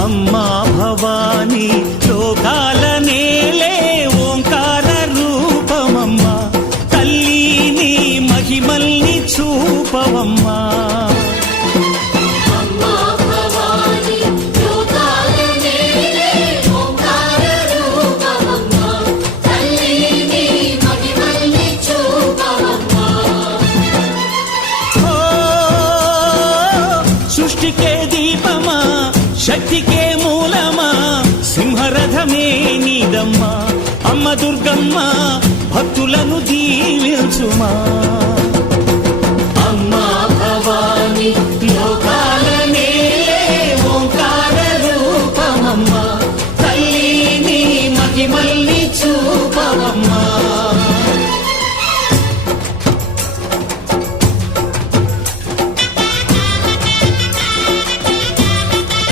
అమ్మా భవానీ లోకాల నేలే ఓంకార రూపమమ్మా తల్లి నీ మహిమల్ని చూపవమ్మా సృష్టికే దీపమా శక్తికే మూలమా సింహరథమే నీదమ్మా అమ్మ దుర్గమ్మ భక్తులను దీవించుమా